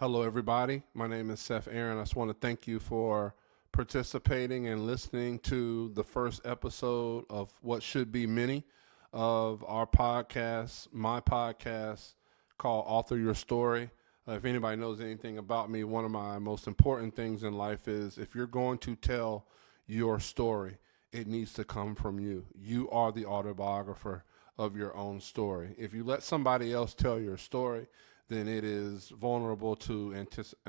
Hello, everybody. My name is Sef Aaron. I just want to thank you for participating and listening to the first episode of what should be many of our podcast, my podcast called Author Your Story. If anybody knows anything about me, one of my most important things in life is if you're going to tell your story, it needs to come from you. You are the autobiographer of your own story. If you let somebody else tell your story, then it is vulnerable to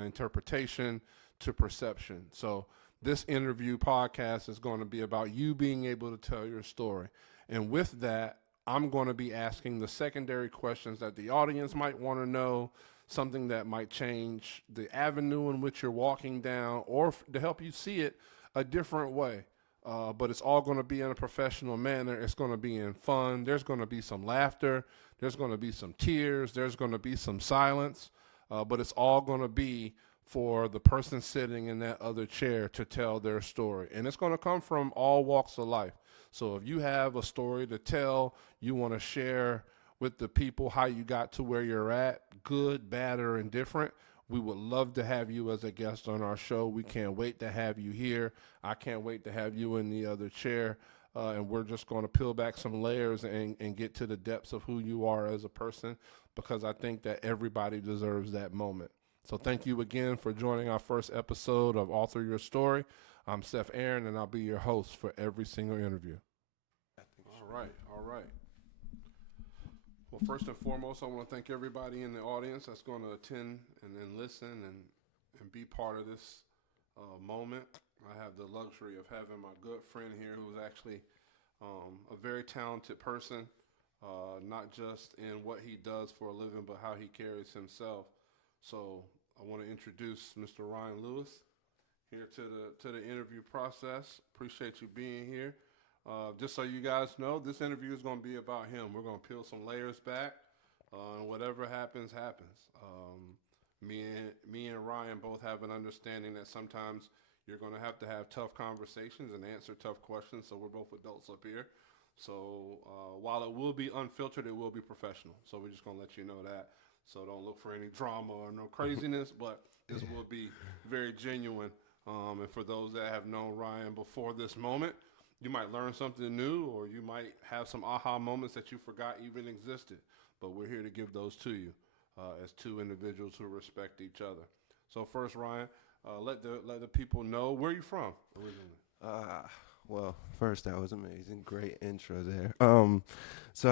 interpretation, to perception. So, this interview podcast is going to be about you being able to tell your story. And with that, I'm going to be asking the secondary questions that the audience might want to know, something that might change the avenue in which you're walking down, or to help you see it a different way. But it's all going to be in a professional manner. It's going to be in fun. There's going to be some laughter. There's going to be some tears. There's going to be some silence. But it's all going to be for the person sitting in that other chair to tell their story. And it's going to come from all walks of life. So if you have a story to tell, you want to share with the people how you got to where you're at, good, bad, or indifferent, we would love to have you as a guest on our show. We can't wait to have you here. I can't wait to have you in the other chair. And we're just going to peel back some layers and get to the depths of who you are as a person, because I think that everybody deserves that moment. So thank you again for joining our first episode of Author Your Story. I'm Sef Aaron, and I'll be your host for every single interview. All right. Well, first and foremost, I want to thank everybody in the audience that's going to attend and listen and be part of this moment. I have the luxury of having my good friend here who's actually a very talented person, not just in what he does for a living, but how he carries himself. So I want to introduce Mr. Ryan Lewis here to the interview process. Appreciate you being here. Just so you guys know, this interview is going to be about him. We're going to peel some layers back, and whatever happens, happens. Me and Ryan both have an understanding that sometimes you're going to have tough conversations and answer tough questions. So we're both adults up here. So while it will be unfiltered, it will be professional. So we're just going to let you know that. So don't look for any drama or no craziness, but this will be very genuine. And for those that have known Ryan before this moment, you might learn something new, or you might have some aha moments that you forgot even existed. But we're here to give those to you as two individuals who respect each other. So first, Ryan, let the people know where you're from originally. Uh, first that was amazing. Great intro there. So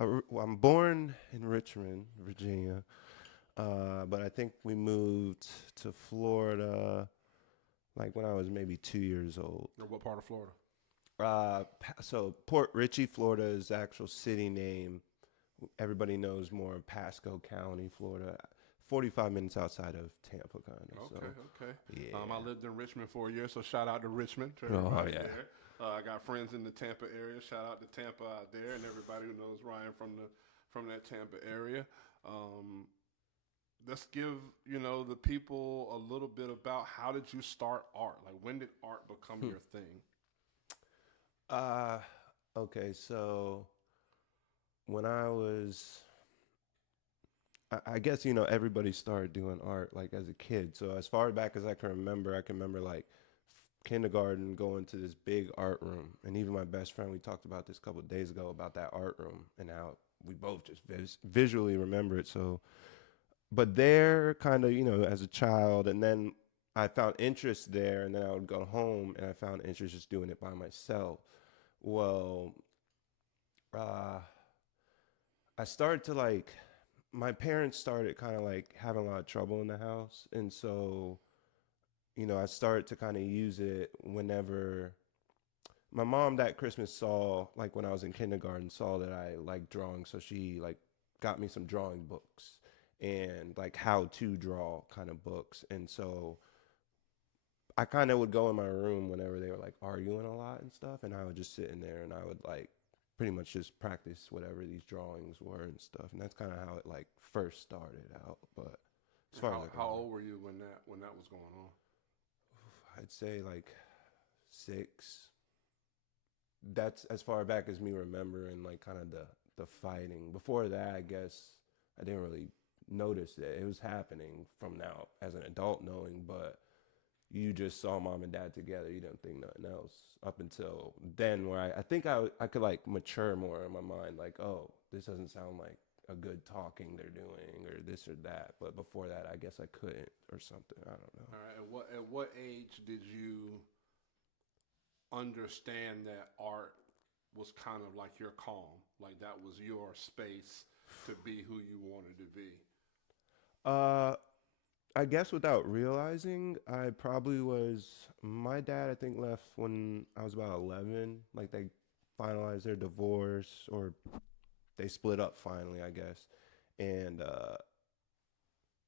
I'm born in Richmond, Virginia, but I think we moved to Florida like when I was maybe 2 years old. Or what part of Florida? So Port Richey, Florida is the actual city name. Everybody knows more of Pasco County, Florida. 45 minutes outside of Tampa, kind of. Okay, so, okay. Yeah. I lived in Richmond for a year, so shout out to Richmond. To Oh, everybody yeah. there. I got friends in the Tampa area. Shout out to Tampa out there, and everybody who knows Ryan from that Tampa area. Let's give the people a little bit about how did you start art? Like, when did art become your thing? Uh, okay, so when I guess, everybody started doing art like as a kid. So as far back as I can remember like kindergarten going to this big art room. And even my best friend, we talked about this a couple of days ago about that art room and how we both just visually remember it. So, but there kind of, as a child, and then I found interest there, and then I would go home and I found interest just doing it by myself. Well, uh, I started to like, my parents started kind of like having a lot of trouble in the house. And so, I started to kind of use it whenever my mom that Christmas saw, like when I was in kindergarten, saw that I liked drawing. So she like got me some drawing books and like how to draw kind of books. And so I kind of would go in my room whenever they were like arguing a lot and stuff. And I would just sit in there and I would like pretty much just practice whatever these drawings were and stuff. And that's kind of how it like first started out. But as far as How old were you when that was going on? I'd say like 6. That's as far back as me remembering like kind of the fighting. Before that, I guess I didn't really noticed it. It was happening from now as an adult knowing, but you just saw mom and dad together. You didn't think nothing else up until then, where I think I could like mature more in my mind, like, oh, this doesn't sound like a good talking they're doing or this or that. But before that, I guess I couldn't or something. I don't know. All right. At what age did you understand that art was kind of like your calm, like that was your space to be who you wanted to be? Uh, I guess without realizing, I probably was. My dad, I think, left when I was about 11. Like they finalized their divorce, or they split up finally, I guess. And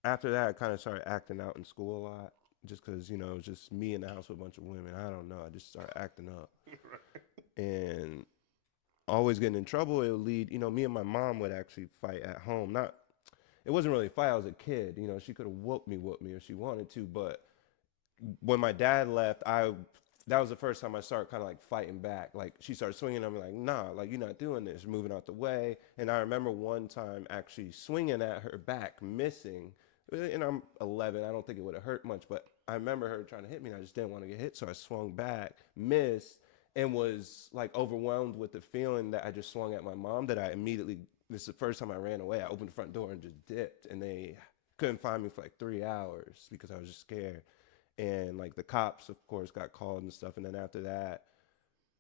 after that, I kind of started acting out in school a lot, just because it was just me in the house with a bunch of women. I don't know. I just started acting up, and always getting in trouble. It would lead. Me and my mom would actually fight at home. Not It wasn't really a fight. I was a kid. She could have whooped me if she wanted to. But when my dad left, that was the first time I started kind of like fighting back. Like she started swinging. I'm like, nah, like you're not doing this. You're moving out the way. And I remember one time actually swinging at her back, missing. And I'm 11. I don't think it would have hurt much, but I remember her trying to hit me, and I just didn't want to get hit. So I swung back, missed, and was like overwhelmed with the feeling that I just swung at my mom. That I immediately, this is the first time I ran away. I opened the front door and just dipped, and they couldn't find me for like 3 hours because I was just scared. And like the cops, of course, got called and stuff. And then after that,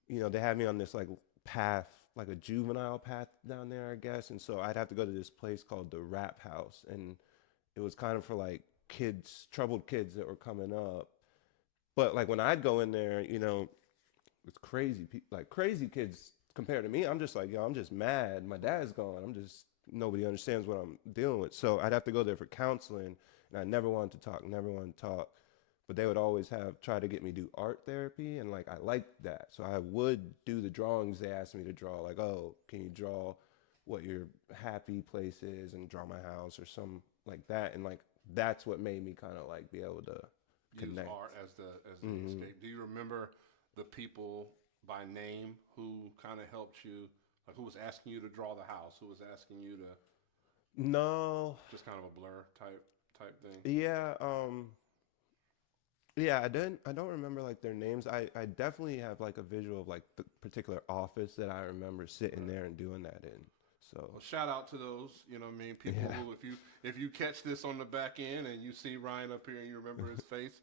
they had me on this like path, like a juvenile path down there, I guess. And so I'd have to go to this place called the Rap House, and it was kind of for like kids, troubled kids that were coming up. But like when I'd go in there, it's crazy, like crazy kids compared to me. I'm just like, yo, I'm just mad. My dad's gone. Nobody understands what I'm dealing with. So I'd have to go there for counseling, and I never wanted to talk, never wanted to talk. But they would always try to get me to do art therapy, and like I liked that. So I would do the drawings they asked me to draw, like, oh, can you draw what your happy place is and draw my house or something like that. And like that's what made me kind of like be able to Use connect. art as the escape. Do you remember the people by name who kind of helped you? Like who was asking you to draw the house? Who was asking you to? No. Just kind of a blur type thing. Yeah. Yeah, I don't remember like their names. I definitely have like a visual of like the particular office that I remember sitting there and doing that in. So well, shout out to those, you know what I mean, people yeah. who if you catch this on the back end and you see Ryan up here and you remember his face,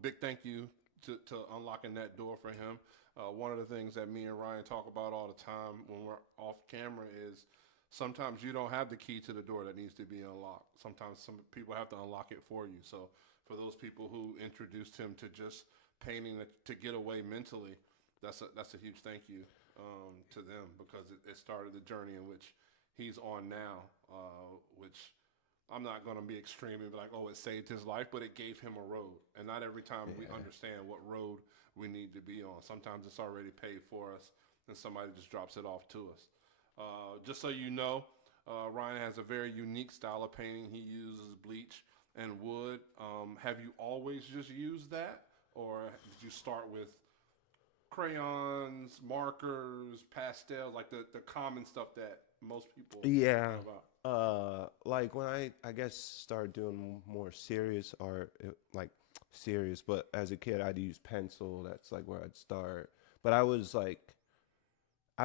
big thank you to unlocking that door for him. One of the things that me and Ryan talk about all the time when we're off camera is sometimes you don't have the key to the door that needs to be unlocked. Sometimes some people have to unlock it for you. So for those people who introduced him to just painting to get away mentally, that's a huge thank you to them, because it started the journey in which he's on now, which I'm not going to be extreme and be like, oh, it saved his life, but it gave him a road. And not every time we understand what road we need to be on. Sometimes it's already paid for us and somebody just drops it off to us. Just so you know, Ryan has a very unique style of painting. He uses bleach and wood. Have you always just used that, or did you start with crayons, markers, pastels, like the common stuff that most people Yeah. know about? Like when I guess started doing more serious art, like serious, but as a kid I'd use pencil. That's like where I'd start. But I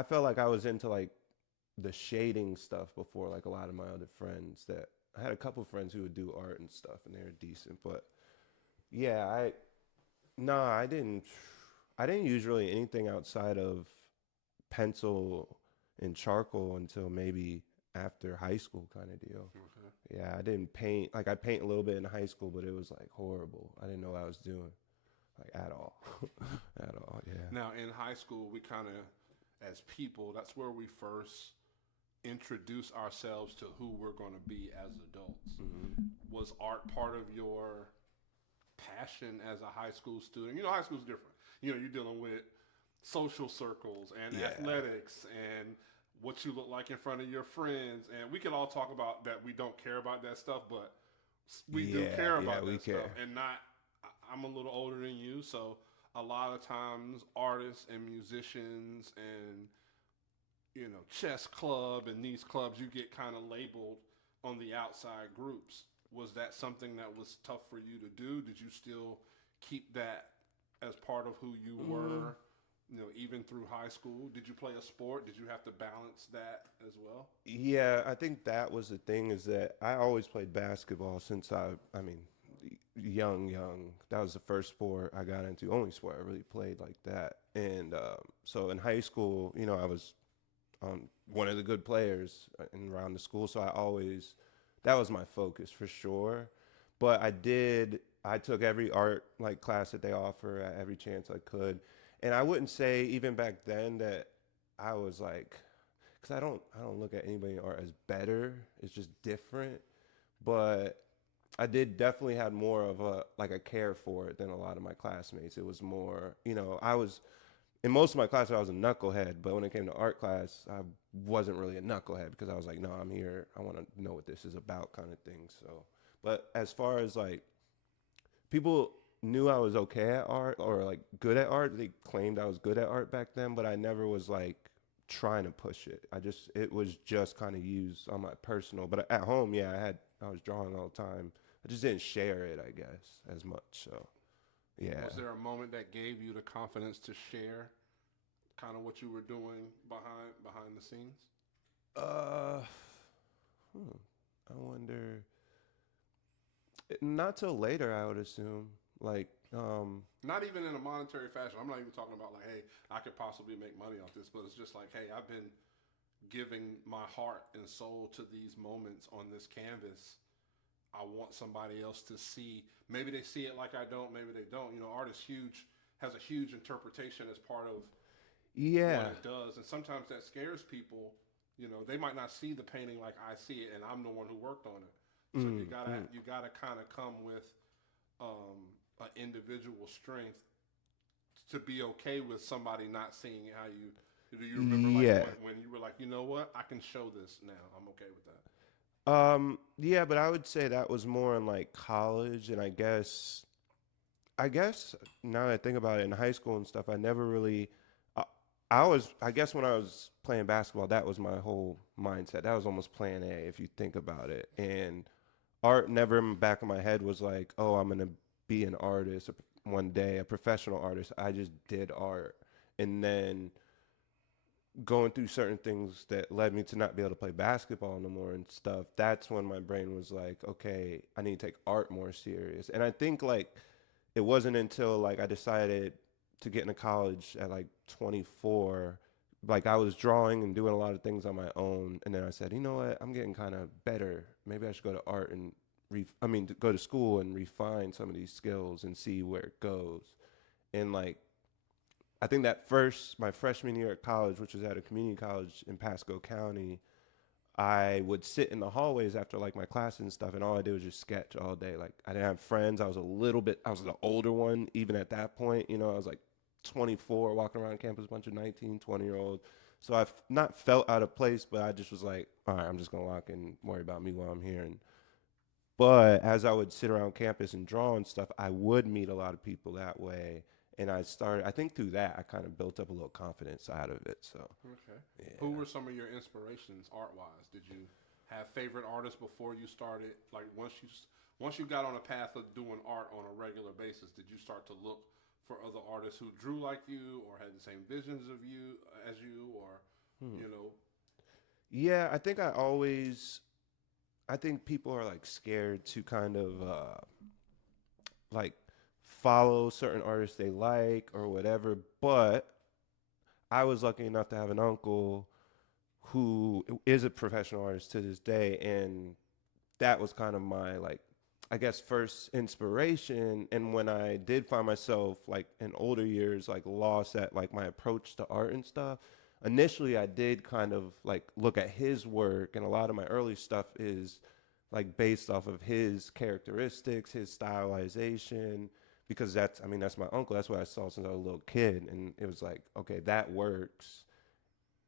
felt like I was into like the shading stuff before like a lot of my other friends. That I had a couple friends who would do art and stuff, and they were decent. But yeah, I didn't use really anything outside of pencil and charcoal until maybe after high school kind of deal. Okay. Yeah, I didn't paint. Like I paint a little bit in high school, but it was like horrible. I didn't know what I was doing, like at all, at all. Yeah. Now in high school, we kind of, as people, that's where we first introduce ourselves to who we're going to be as adults. Mm-hmm. Was art part of your passion as a high school student? You know, high school's different. You know, you're dealing with social circles and Yeah. athletics and what you look like in front of your friends. And we can all talk about that. We don't care about that stuff, but we do care about that stuff. And I'm a little older than you, so a lot of times artists and musicians and chess club and these clubs, you get kind of labeled on the outside groups. Was that something that was tough for you to do? Did you still keep that as part of who you Mm, were, even through high school? Did you play a sport? Did you have to balance that as well? yeah, I think that was the thing is that I always played basketball since I mean, young. That was the first sport I got into, only sport I really played like that. And so in high school, I was one of the good players around the school. So I always, that was my focus for sure. But I took every art like class that they offer at every chance I could. And I wouldn't say even back then that I was like, because I don't look at anybody in art as better. It's just different. But I did definitely had more of a like a care for it than a lot of my classmates. It was more, I was in most of my classes I was a knucklehead, but when it came to art class, I wasn't really a knucklehead because I was like, no, I'm here. I want to know what this is about, kind of thing. So, but as far as like people knew I was okay at art or like good at art, they claimed I was good at art back then, but I never was like trying to push it. It was just kind of used on my personal. But at home, yeah, I was drawing all the time. I just didn't share it, I guess, as much. So, yeah. Was there a moment that gave you the confidence to share kind of what you were doing behind the scenes? Uh, hmm, I wonder. Not till later, I would assume. Like, Not even in a monetary fashion. I'm not even talking about like, hey, I could possibly make money off this, but it's just like, hey, I've been giving my heart and soul to these moments on this canvas. I want somebody else to see. Maybe they see it like I don't. Maybe they don't. Art is huge, has a huge interpretation as part of what yeah. it does, and sometimes that scares people. They might not see the painting like I see it, and I'm the one who worked on it. So you Mm, gotta mm. you gotta kind of come with an individual strength to be okay with somebody not seeing how you. Do you remember like Yeah. when you were like, you know what, I can show this now. I'm okay with that. Yeah, but I would say that was more in like college, and I guess now that I think about it, in high school and stuff, I never really. I, I guess when I was playing basketball, that was my whole mindset. That was almost plan A, if you think about it. And art never in the back of my head was like, oh, I'm gonna be an artist one day, a professional artist. I just did art, and then going through certain things that led me to not be able to play basketball no more and stuff, that's when my brain was like, okay, I need to take art more serious. And I think like it wasn't until like I decided to get into college at like 24, like I was drawing and doing a lot of things on my own, and then I said, you know what, I'm getting kind of better. Maybe I should go to art and go to school and refine some of these skills and see where it goes. And like I think that my freshman year at college, which was at a community college in Pasco County, I would sit in the hallways after like my classes and stuff, and all I did was just sketch all day. Like I didn't have friends. I was the older one, even at that point. I was like 24, walking around campus, a bunch of 19, 20-year-olds. So I've not felt out of place, but I just was like, all right, I'm just gonna lock in, worry about me while I'm here. But as I would sit around campus and draw and stuff, I would meet a lot of people that way. And I think through that, I kind of built up a little confidence out of it. So, Okay. Who yeah. were some of your inspirations art wise? Did you have favorite artists before you started? Like once you got on a path of doing art on a regular basis, did you start to look for other artists who drew like you or had the same visions of you as you, or Hmm. you know? Yeah, I think people are like scared to kind of like follow certain artists they like or whatever. But I was lucky enough to have an uncle who is a professional artist to this day, and that was kind of my like I guess first inspiration. And when I did find myself like in older years like lost at like my approach to art and stuff, initially I did kind of like look at his work, and a lot of my early stuff is like based off of his characteristics, his stylization, because that's my uncle. That's what I saw since I was a little kid, and it was like, okay, that works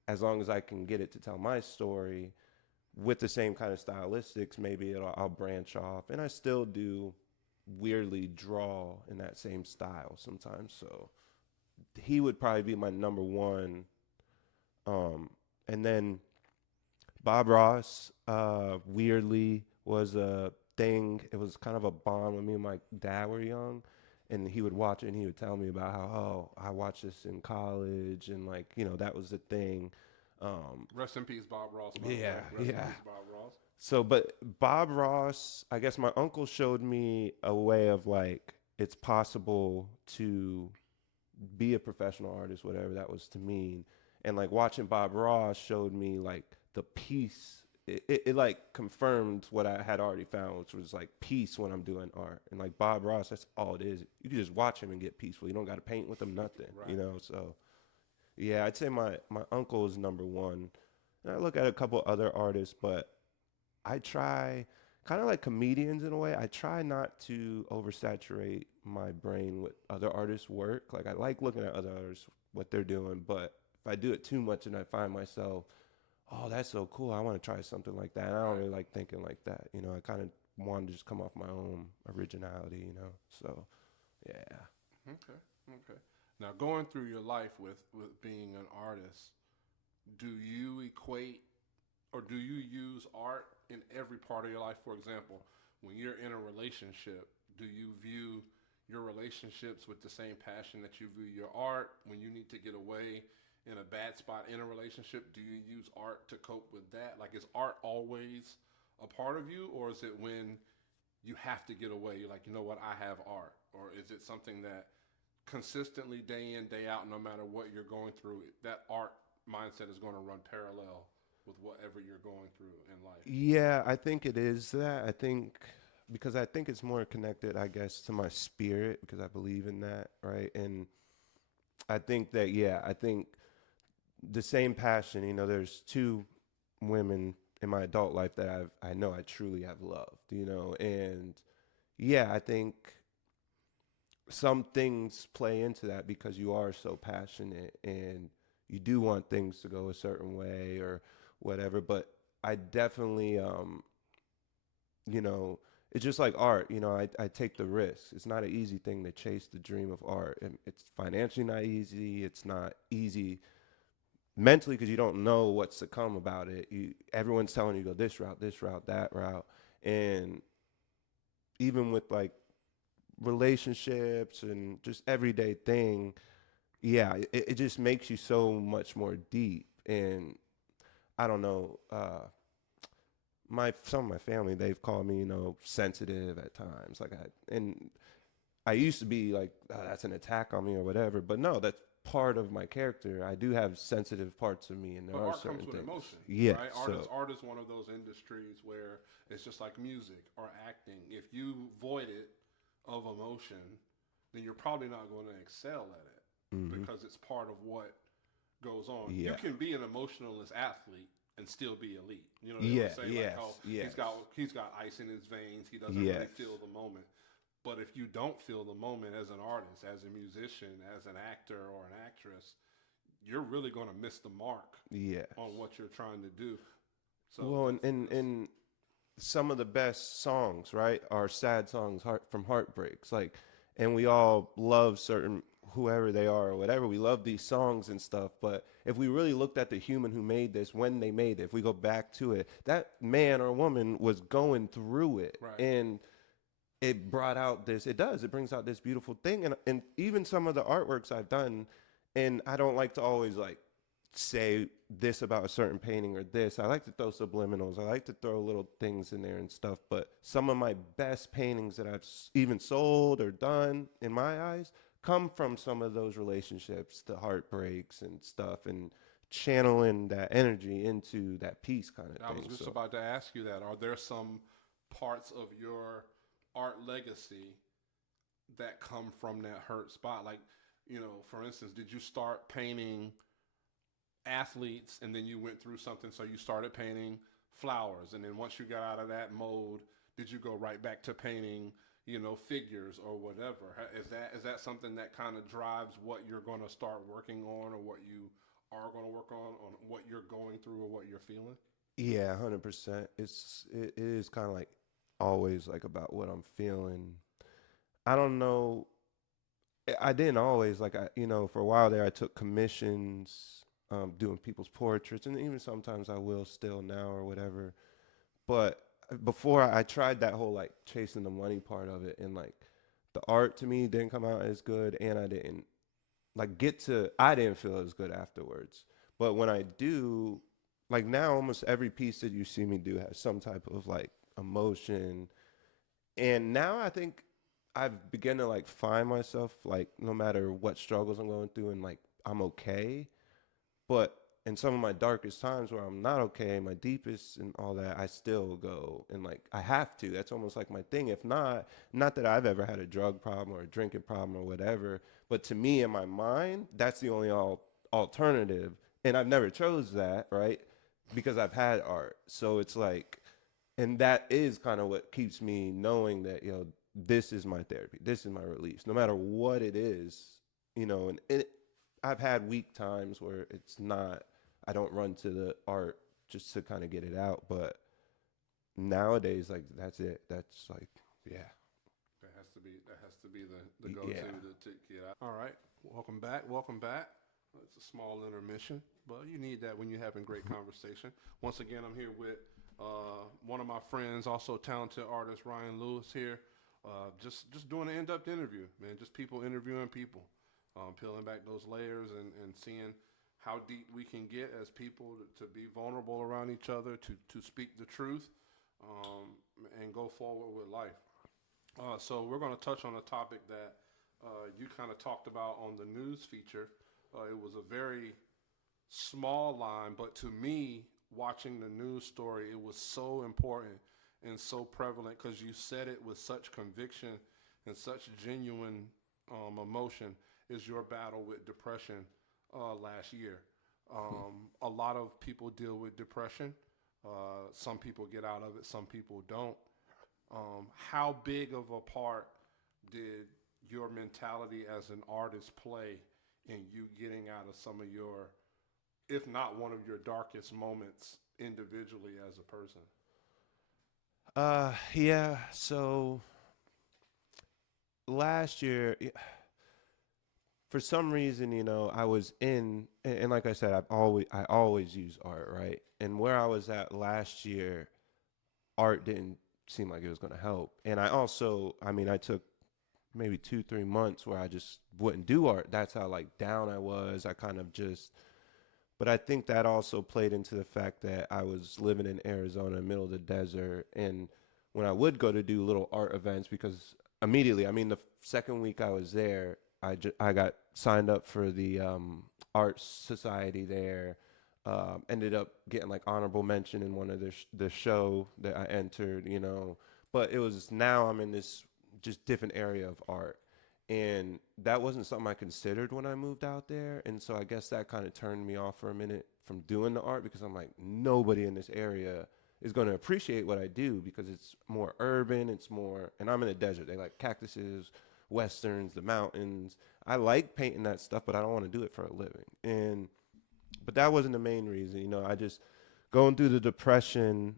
as long as I can get it to tell my story with the same kind of stylistics. Maybe I'll branch off, and I still do weirdly draw in that same style sometimes. So he would probably be my number one. And then Bob Ross, weirdly, was a thing. It was kind of a bond when me and my dad were young. And he would watch it and he would tell me about how, oh, I watched this in college. And, like, that was the thing. Rest in peace, Bob Ross. By the way. Yeah, Rest in yeah. peace, Bob Ross. So, but Bob Ross, I guess my uncle showed me a way of, like, it's possible to be a professional artist, whatever that was to mean. And, like, watching Bob Ross showed me, like, the peace. It like confirmed what I had already found, which was like peace when I'm doing art. And like Bob Ross, that's all it is. You can just watch him and get peaceful. You don't got to paint with him, nothing. Right. So yeah, I'd say my uncle is number one. And I look at a couple other artists, but I try, kind of like comedians in a way, I try not to oversaturate my brain with other artists' work. Like I like looking at other artists, what they're doing, but if I do it too much and I find myself, oh, that's so cool, I want to try something like that. And I don't really like thinking like that. I kind of want to just come off my own originality. So, yeah. Okay. Okay. Now, going through your life with being an artist, do you equate or do you use art in every part of your life? For example, when you're in a relationship, do you view your relationships with the same passion that you view your art? When you need to get away in a bad spot in a relationship, do you use art to cope with that? Like, is art always a part of you, or is it when you have to get away, you're like, you know what, I have art? Or is it something that consistently, day in, day out, no matter what you're going through, that art mindset is going to run parallel with whatever you're going through in life? Yeah, I think it is that. Because I think it's more connected, I guess, to my spirit, because I believe in that, right? And I think that, yeah, I think the same passion, there's two women in my adult life that I know I truly have loved, and yeah, I think some things play into that because you are so passionate and you do want things to go a certain way or whatever. But I definitely, it's just like art, I take the risk. It's not an easy thing to chase the dream of art. And it's financially not easy. It's not easy mentally because you don't know what's to come about it. Everyone's telling you go this route, that route. And even with like relationships and just everyday thing, yeah, it just makes you so much more deep. And I don't know, some of my family, they've called me, sensitive at times. And I used to be like, oh, that's an attack on me or whatever, but no, that's part of my character. I do have sensitive parts of me, and there But are art certain comes with things. emotion, Yeah, right? so Art is one of those industries where it's just like music or acting. If you void it of emotion, then you're probably not going to excel at it hmm because it's part of what goes on. You yeah, can be an emotionless athlete and still be elite. You know, they yeah, always say like, yes, oh, yes, he's got ice in his veins. He doesn't really yes, feel the moment. But if you don't feel the moment as an artist, as a musician, as an actor or an actress, you're really going to miss the mark yes. on what you're trying to do. So Well, and some of the best songs, right, are sad songs from heartbreaks. Like, and we all love certain whoever they are or whatever. We love these songs and stuff. But if we really looked at the human who made this, when they made it, if we go back to it, that man or woman was going through it, right, and it brought out this. It does. It brings out this beautiful thing. And even some of the artworks I've done, and I don't like to always like say this about a certain painting or this. I like to throw subliminals. I like to throw little things in there and stuff. But some of my best paintings that I've even sold or done, in my eyes, come from some of those relationships, the heartbreaks and stuff, and channeling that energy into that peace kind of I thing. was just So about to ask you that. Are there some parts of your art legacy that come from that hurt spot? Like, for instance, did you start painting athletes and then you went through something, so you started painting flowers, and then once you got out of that mode, did you go right back to painting, figures or whatever? Is that something that kind of drives what you're going to start working on, or what you are going to work on what you're going through or what you're feeling? yeah, 100%. It is kind of like always like about what I'm feeling. I don't know. I didn't always like for a while there I took commissions doing people's portraits, and even sometimes I will still now or whatever. But before I tried that whole like chasing the money part of it, and like the art to me didn't come out as good, and I didn't like I didn't feel as good afterwards. But when I do, like now, almost every piece that you see me do has some type of like emotion, and now I think I've begun to like find myself like no matter what struggles I'm going through, and like I'm okay. But in some of my darkest times where I'm not okay, my deepest and all that, I still go and like I have to. That's almost like my thing. If not, not that I've ever had a drug problem or a drinking problem or whatever, but to me in my mind, that's the only alternative. And I've never chose that, right? Because I've had art. So it's like, and that is kind of what keeps me knowing that, this is my therapy. This is my release. No matter what it is, and I've had weak times where it's not, I don't run to the art just to kind of get it out. But nowadays, like, that's it. That's like, yeah. That has to be the go-to Yeah. to get out. All right, welcome back. Welcome back. It's a small intermission, but you need that when you're having great conversation. Once again, I'm here with one of my friends, also talented artist Ryan Lewis here. Just doing an in-depth interview, man. Just people interviewing people, peeling back those layers and seeing how deep we can get as people to be vulnerable around each other, to speak the truth, um, and go forward with life. So we're going to touch on a topic that you kind of talked about on the news feature. It was a very small line, but to me, watching the news story, it was so important and so prevalent because you said it with such conviction and such genuine emotion. Is your battle with depression last year? A lot of people deal with depression. Some people get out of it, some people don't. How big of a part did your mentality as an artist play in you getting out of some of your, if not one of your darkest moments individually as a person? Yeah. So last year, for some reason, I was and like I said, I always use art, right? And where I was at last year, art didn't seem like it was going to help. And I mean, I took maybe 2, 3 months where I just wouldn't do art. That's how like down I was. I kind of just, but I think that also played into the fact that I was living in Arizona, middle of the desert. And when I would go to do little art events, because immediately, I mean, the second week I was there, I got signed up for the art society there. Ended up getting like honorable mention in one of the show that I entered, But it was now I'm in this just different area of art, and that wasn't something I considered when I moved out there. And so I guess that kind of turned me off for a minute from doing the art, because I'm like, nobody in this area is going to appreciate what I do because it's more urban, it's more, and I'm in the desert. They like cactuses, westerns, the mountains. I like painting that stuff, but I don't want to do it for a living. And but that wasn't the main reason, I just going through the depression.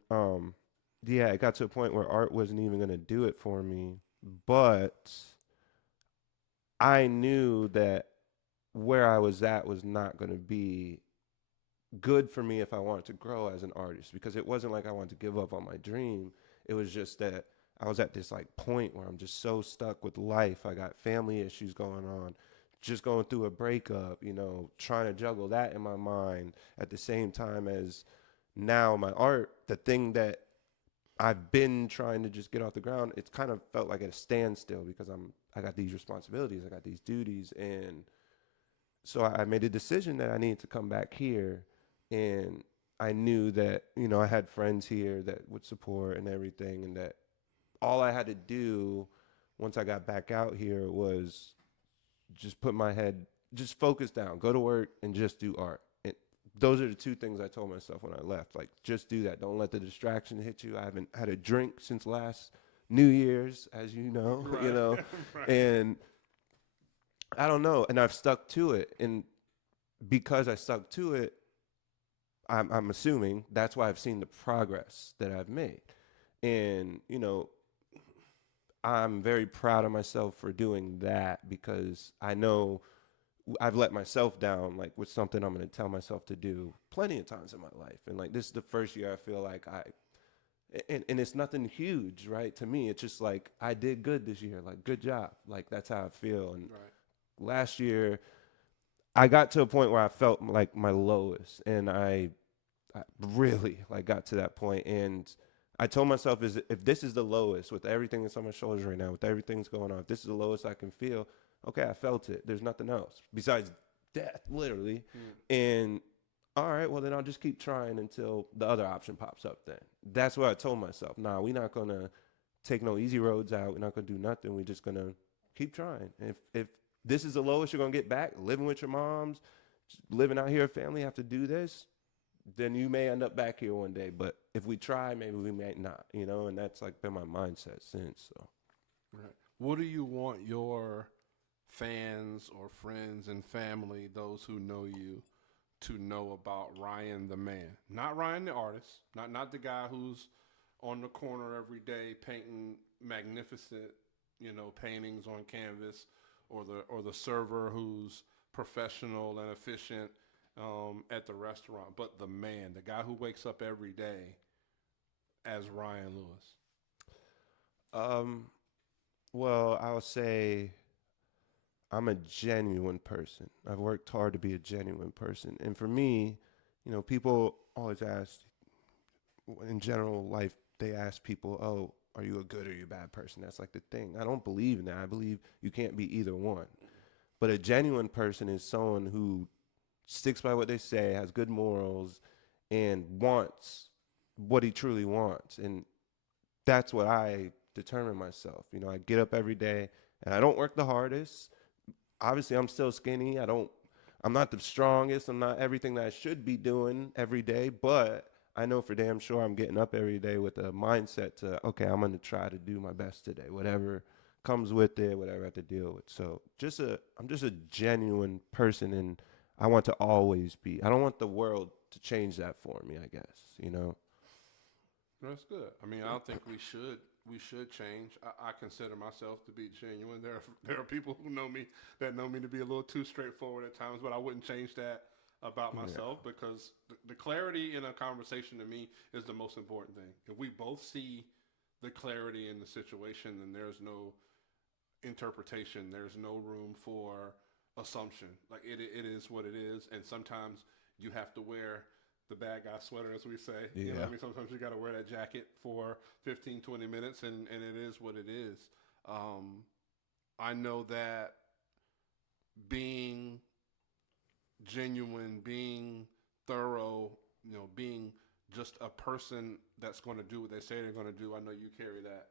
Yeah, it got to a point where art wasn't even going to do it for me. But I knew that where I was at was not going to be good for me if I wanted to grow as an artist, because it wasn't like I wanted to give up on my dream. It was just that I was at this like point where I'm just so stuck with life. I got family issues going on, just going through a breakup, trying to juggle that in my mind at the same time as now my art, the thing that I've been trying to just get off the ground. It's kind of felt like at a standstill because I got these responsibilities, I got these duties, and so I made a decision that I needed to come back here. And I knew that, I had friends here that would support and everything, and that all I had to do once I got back out here was just put my head, just focus down, go to work, and just do art. And those are the two things I told myself when I left. Like, just do that. Don't let the distraction hit you. I haven't had a drink since last New Year's, as you know, Right. Right. and I don't know. And I've stuck to it. And because I stuck to it, I'm assuming that's why I've seen the progress that I've made. And, I'm very proud of myself for doing that, because I know I've let myself down, like with something I'm going to tell myself to do plenty of times in my life. And like, this is the first year I feel like and it's nothing huge, right? To me, it's just like, I did good this year. Like, good job. Like, that's how I feel. And last year, I got to a point where I felt like my lowest, and I really like got to that point. And I told myself, is if this is the lowest, with everything that's on my shoulders right now, with everything that's going on, if this is the lowest I can feel, okay, I felt it. There's nothing else besides death, literally. And all right, well then I'll just keep trying until the other option pops up. Then that's what I told myself. Nah, we're not gonna take no easy roads out. We're not gonna do nothing. We're just gonna keep trying. If this is the lowest you're gonna get back, living with your moms, living out here, family, have to do this, then you may end up back here one day. But if we try, maybe we may not, you know, and that's like been my mindset since. So, Right. What do you want your fans or friends and family, those who know you, to know about Ryan the man? Not Ryan the artist, not the guy who's on the corner every day painting magnificent, paintings on canvas, or the server who's professional and efficient at the restaurant, but the man, the guy who wakes up every day as Ryan Lewis. um, well, I'll say I'm a genuine person. I've worked hard to be a genuine person. And for me, people always ask, in general life, they ask people, oh, are you a good or you a bad person? That's like the thing. I don't believe in that. I believe you can't be either one. But a genuine person is someone who sticks by what they say, has good morals, and wants what he truly wants. And that's what I determine myself. I get up every day and I don't work the hardest. Obviously, I'm still skinny. I'm not the strongest. I'm not everything that I should be doing every day, but I know for damn sure I'm getting up every day with a mindset to, okay, I'm going to try to do my best today, whatever comes with it, whatever I have to deal with. So I'm just a genuine person, and I want to always be. I don't want the world to change that for me, I guess. That's good. I mean, I don't think we should change. I consider myself to be genuine. There are people who know me that know me to be a little too straightforward at times, but I wouldn't change that about myself, because the clarity in a conversation to me is the most important thing. If we both see the clarity in the situation, then there's no interpretation. There's no room for assumption. Like it is what it is, and sometimes you have to wear the bad guy sweater, as we say. Yeah. You know what I mean? Sometimes you got to wear that jacket for 15, 20 minutes, and it is what it is. I know that being genuine, being thorough, being just a person that's going to do what they say they're going to do, I know you carry that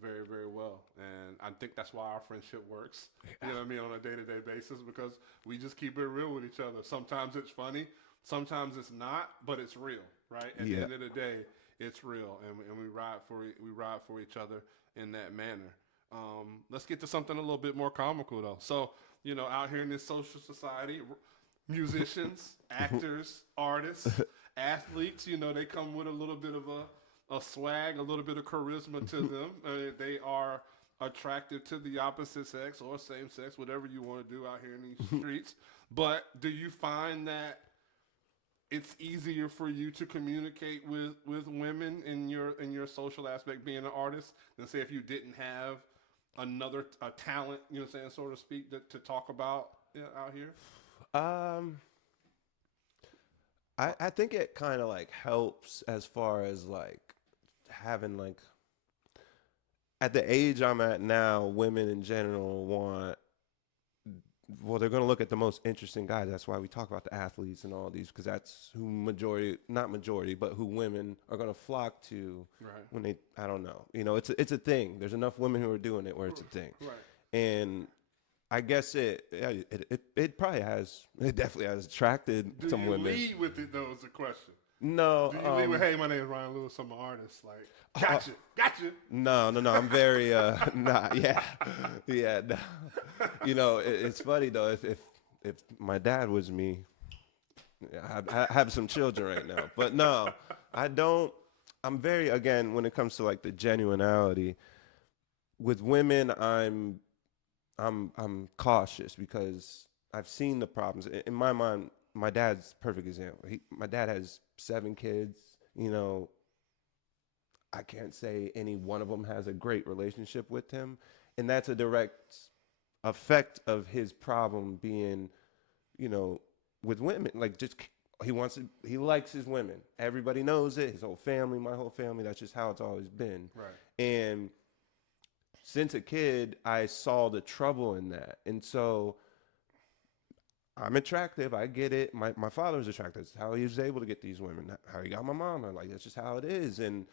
very, very well. And I think that's why our friendship works, you know what I mean, on a day-to-day basis, because we just keep it real with each other. Sometimes it's funny, sometimes it's not, but it's real, right? At the end of the day, it's real, and we ride for each other in that manner. Let's get to something a little bit more comical, though. So, out here in this social society, musicians, actors, artists, athletes, they come with a little bit of a swag, a little bit of charisma to them. They are attractive to the opposite sex or same sex, whatever you want to do out here in these streets. But do you find that it's easier for you to communicate with women in your social aspect, being an artist, than say if you didn't have a talent, so to speak, to talk about out here? I think it kind of like helps as far as like having like, at the age I'm at now, women in general they're going to look at the most interesting guys. That's why we talk about the athletes and all these, because that's who not majority, but who women are going to flock to when they, I don't know. It's a thing. There's enough women who are doing it where it's a thing. Right. And I guess it definitely has attracted some women. Do you lead with it, though, is the question? No. Do you lead with, hey, my name is Ryan Lewis, I'm an artist? Like, gotcha. No. I'm very, nah, yeah. No. It's funny, though, if my dad was me, I have some children right now. But no, I don't. I'm very, again, when it comes to like the genuinity, with women, I'm cautious, because I've seen the problems. In my mind, my dad's a perfect example. My dad has 7 kids. You know, I can't say any one of them has a great relationship with him, and that's a direct effect of his problem being, you know, with women. Like, just he likes his women. Everybody knows it. His whole family, my whole family. That's just how it's always been. Right. And since a kid, I saw the trouble in that, and so I'm attractive. I get it. My father's attractive. That's how he was able to get these women. How he got my mom. I'm like, that's just how it is. And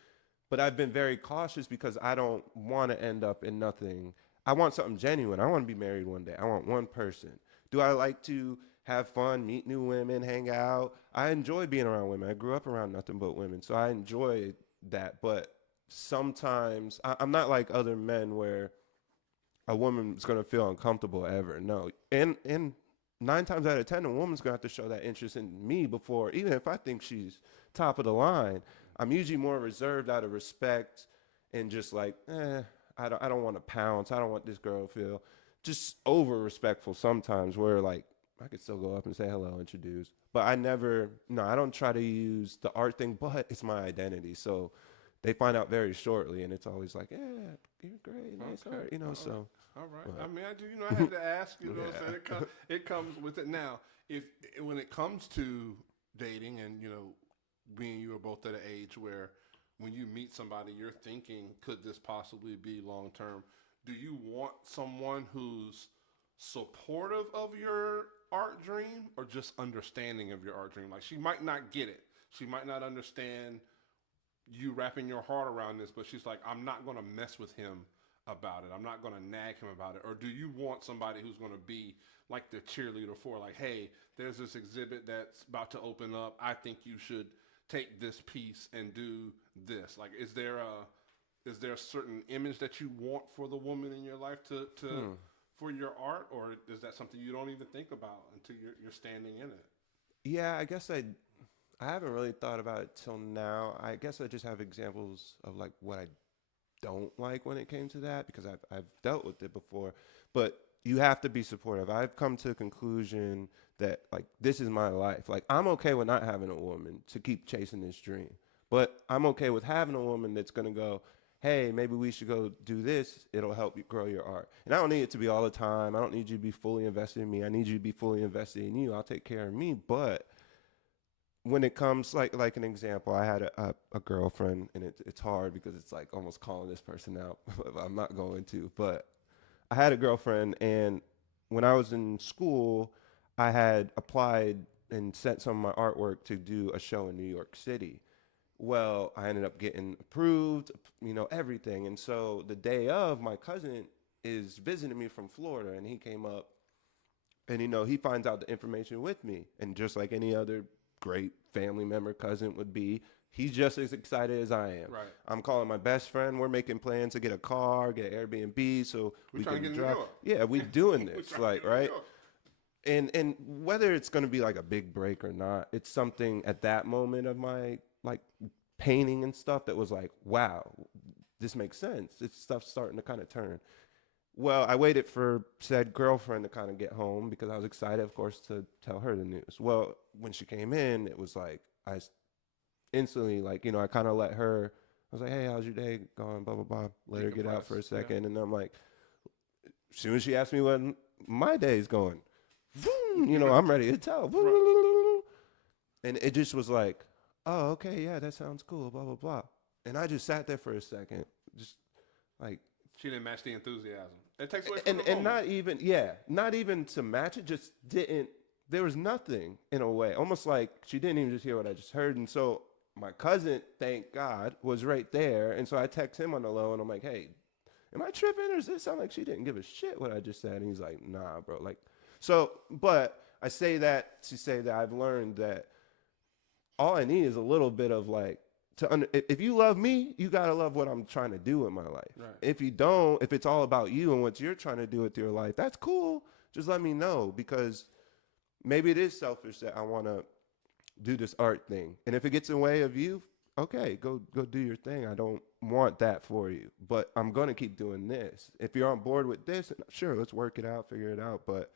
but I've been very cautious because I don't want to end up in nothing. I want something genuine. I want to be married one day. I want one person. Do I like to have fun, meet new women, hang out? I enjoy being around women. I grew up around nothing but women, so I enjoy that. But sometimes I'm not like other men where a woman's gonna feel uncomfortable ever. No, and 9 times out of 10, a woman's gonna have to show that interest in me before, even if I think she's top of the line. I'm usually more reserved out of respect and just like, I don't want to pounce. I don't want this girl to feel just over respectful sometimes. Where like I could still go up and say hello, introduce, but I never. No, I don't try to use the art thing, but it's my identity. So they find out very shortly, and it's always like, yeah, you're great, nice art, you know. So All right. but, I mean, I do. You know, I had to ask. You know, what I'm saying yeah. it comes with it. Now, if when it comes to dating, and you know, being you are both at an age where when you meet somebody, you're thinking, could this possibly be long term? Do you want someone who's supportive of your art dream, or just understanding of your art dream? Like, she might not get it. She might not understand you wrapping your heart around this, but she's like, I'm not going to mess with him about it. I'm not going to nag him about it. Or do you want somebody who's going to be like the cheerleader for, like, hey, there's this exhibit that's about to open up. I think you should take this piece and do this. Like, is there a certain image that you want for the woman in your life to for your art, or is that something you don't even think about until you're standing in it? Yeah, I guess I haven't really thought about it till now. I guess I just have examples of like what I don't like when it came to that because I've dealt with it before. But you have to be supportive. I've come to a conclusion that like this is my life. Like I'm okay with not having a woman to keep chasing this dream. But I'm okay with having a woman that's gonna go, hey, maybe we should go do this. It'll help you grow your art. And I don't need it to be all the time. I don't need you to be fully invested in me. I need you to be fully invested in you. I'll take care of me. But when it comes like an example, I had a girlfriend, and it's hard because it's like almost calling this person out. I'm not going to, but I had a girlfriend, and when I was in school, I had applied and sent some of my artwork to do a show in New York City. Well, I ended up getting approved, you know, everything. And so the day of, my cousin is visiting me from Florida, and he came up, and you know, he finds out the information with me, and just like any other great family member, cousin would be, he's just as excited as I am. Right. I'm calling my best friend. We're making plans to get a car, get Airbnb, so We're we trying to can get in New drive. York. Yeah, we doing We're this, trying to like, get in New right? York. And whether it's going to be like a big break or not, it's something at that moment of my like painting and stuff that was like, wow, this makes sense. This stuff's starting to kind of turn. Well, I waited for said girlfriend to kind of get home because I was excited, of course, to tell her the news. Well, when she came in, it was like instantly, like, you know, I kind of let her. I was like, "Hey, how's your day going?" Blah blah blah. Let her get out for a second, and I'm like, as soon as she asked me what my day's going, you know, I'm ready to tell. Right. And it just was like, "Oh, okay, yeah, that sounds cool." Blah blah blah. And I just sat there for a second, just like. She didn't match the enthusiasm. It takes away from the And moment. not even to match it, just didn't. There was nothing in a way, almost like she didn't even just hear what I just heard. And so my cousin, thank God, was right there, and so I text him on the low, and I'm like, hey, am I tripping, or does it sound like she didn't give a shit what I just said? And he's like, nah, bro. Like, so, but I say that to say that I've learned that all I need is a little bit of like if you love me, you gotta love what I'm trying to do in my life. Right. If you don't, if it's all about you and what you're trying to do with your life, that's cool. Just let me know, because maybe it is selfish that I want to do this art thing, and if it gets in the way of you, okay, go do your thing. I don't want that for you, but I'm gonna keep doing this. If you're on board with this, sure, let's work it out, figure it out. But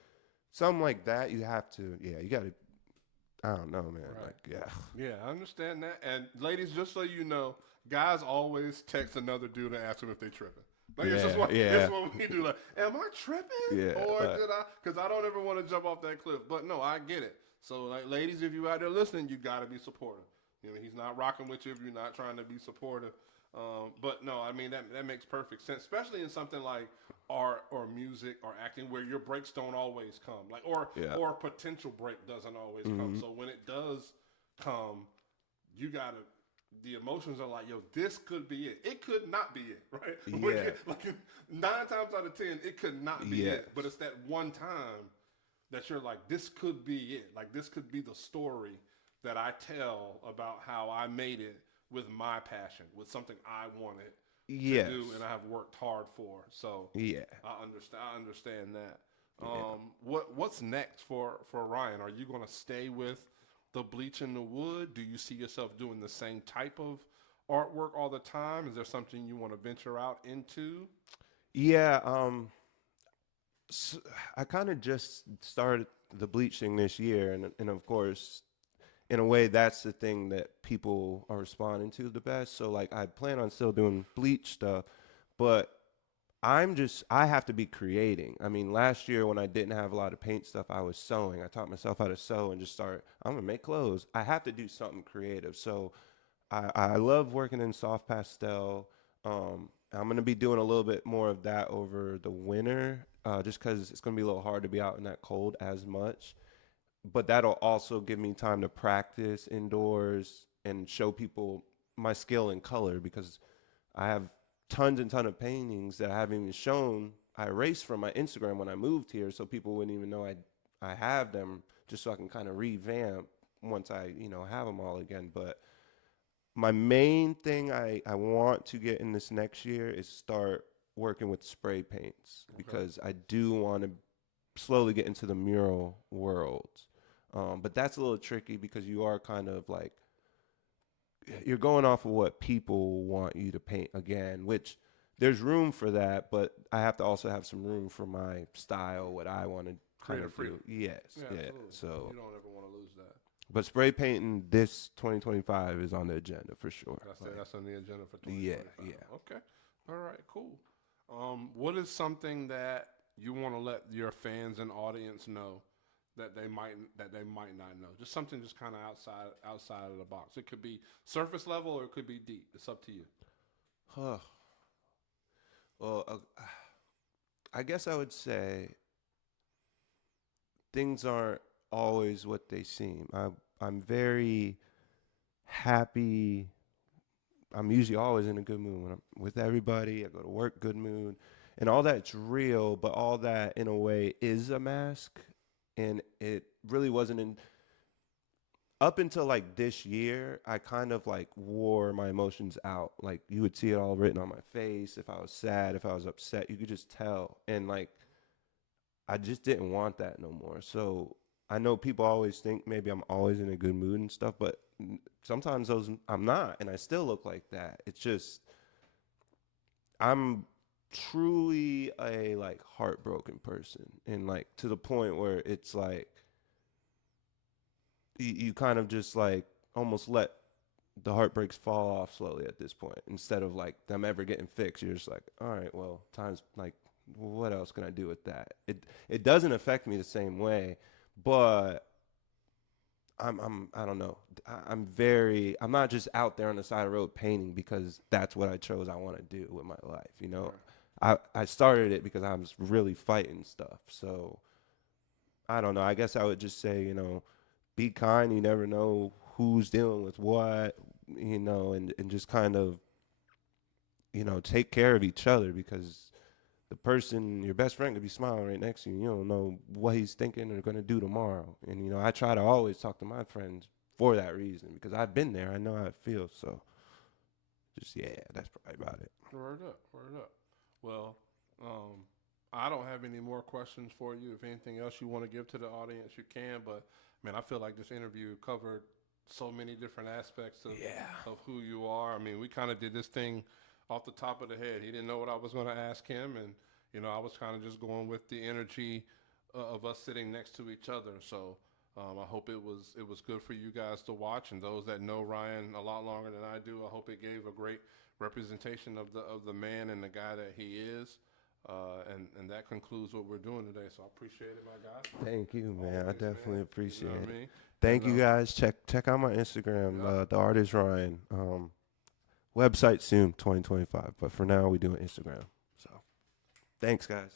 something like that. You have to, yeah, you got to. I don't know, man. Right. Like, yeah, Yeah, I understand that. And ladies, just so you know, guys always text another dude and ask them if they tripping. Like yeah, it's yeah, what we do. Like, am I tripping yeah. or did I? Because I don't ever want to jump off that cliff. But no, I get it. So like, ladies, if you out there listening, you got to be supportive. You know, he's not rocking with you if you're not trying to be supportive. But no, I mean that makes perfect sense, especially in something like art or music or acting where your breaks don't always come, like Yeah. or potential break doesn't always come. Hmm. So when it does come, you gotta. The emotions are like, yo, this could be it. It could not be it, right? Yeah. Like 9 times out of 10, it could not be Yes. it. But it's that one time that you're like, this could be it. Like this could be the story that I tell about how I made it with my passion, with something I wanted to Yes. do and I have worked hard for. So Yeah. I understand that. Yeah. What's next for Ryan? Are you going to stay with the bleach in the wood? Do you see yourself doing the same type of artwork all the time? Is there something you want to venture out into? Yeah. I kind of just started the bleaching this year, and of course, in a way, that's the thing that people are responding to the best. So like, I plan on still doing bleach stuff, but I have to be creating. I mean, last year when I didn't have a lot of paint stuff, I was sewing. I taught myself how to sew and just start, I'm gonna make clothes. I have to do something creative. So I love working in soft pastel. I'm gonna be doing a little bit more of that over the winter, just because it's gonna be a little hard to be out in that cold as much. But that'll also give me time to practice indoors and show people my skill in color, because I have tons and ton of paintings that I haven't even shown. I erased from my Instagram when I moved here, so people wouldn't even know I have them, just so I can kind of revamp once I have them all again. But my main thing I want to get in this next year is start working with spray paints, Okay. because I do want to slowly get into the mural world. But that's a little tricky because you are kind of like, you're going off of what people want you to paint again, which there's room for that, but I have to also have some room for my style, what I want to kind Creative of do. freedom. Yes, Yeah, yeah. absolutely. So, You don't ever want to lose that. but spray painting this 2025 is on the agenda for sure. Like, That's on the agenda for yeah, 2025. yeah. Okay. All right. Cool. What is something that you want to let your fans and audience know that they might not know? Just something just kind of outside of the box. It could be surface level or it could be deep. It's up to you. Huh. Well, I guess I would say things aren't always what they seem. I'm very happy. I'm usually always in a good mood when I'm with everybody. I go to work good mood, and all that's real, but all that in a way is a mask, and it really wasn't in up until like this year. I kind of like wore my emotions out. Like, you would see it all written on my face. If I was sad, if I was upset, you could just tell. And like, I just didn't want that no more. So I know people always think maybe I'm always in a good mood and stuff, but sometimes those I'm not, and I still look like that. It's just, I'm truly a like heartbroken person, and like to the point where it's like you kind of just like almost let the heartbreaks fall off slowly at this point, instead of like them ever getting fixed. You're just like, all right, well, time's like, what else can I do with that? It doesn't affect me the same way, but I don't know. I'm not just out there on the side of the road painting because that's what I chose I want to do with my life, you know. Right. I started it because I was really fighting stuff. So I don't know. I guess I would just say, be kind. You never know who's dealing with what, and just kind of, take care of each other, because the person, your best friend, could be smiling right next to you. You don't know what he's thinking or going to do tomorrow. And, I try to always talk to my friends for that reason, because I've been there. I know how it feels. So just, yeah, that's probably about it. Word up. Word up. Well, I don't have any more questions for you. If anything else you want to give to the audience, you can. But man, I feel like this interview covered so many different aspects Yeah. of who you are. I mean, we kind of did this thing off the top of the head. He didn't know what I was going to ask him, and I was kind of just going with the energy of us sitting next to each other. So I hope it was good for you guys to watch, and those that know Ryan a lot longer than I do, I hope it gave a great representation of the man and the guy that he is. And that concludes what we're doing today. So I appreciate it, my guy. Thank you, man. I Always, definitely man. appreciate You know it. what I mean? Thank And, you guys. Check out my Instagram, yeah. TheArtistRyan. Website soon, 2025. But for now, we doing Instagram. So, thanks, guys.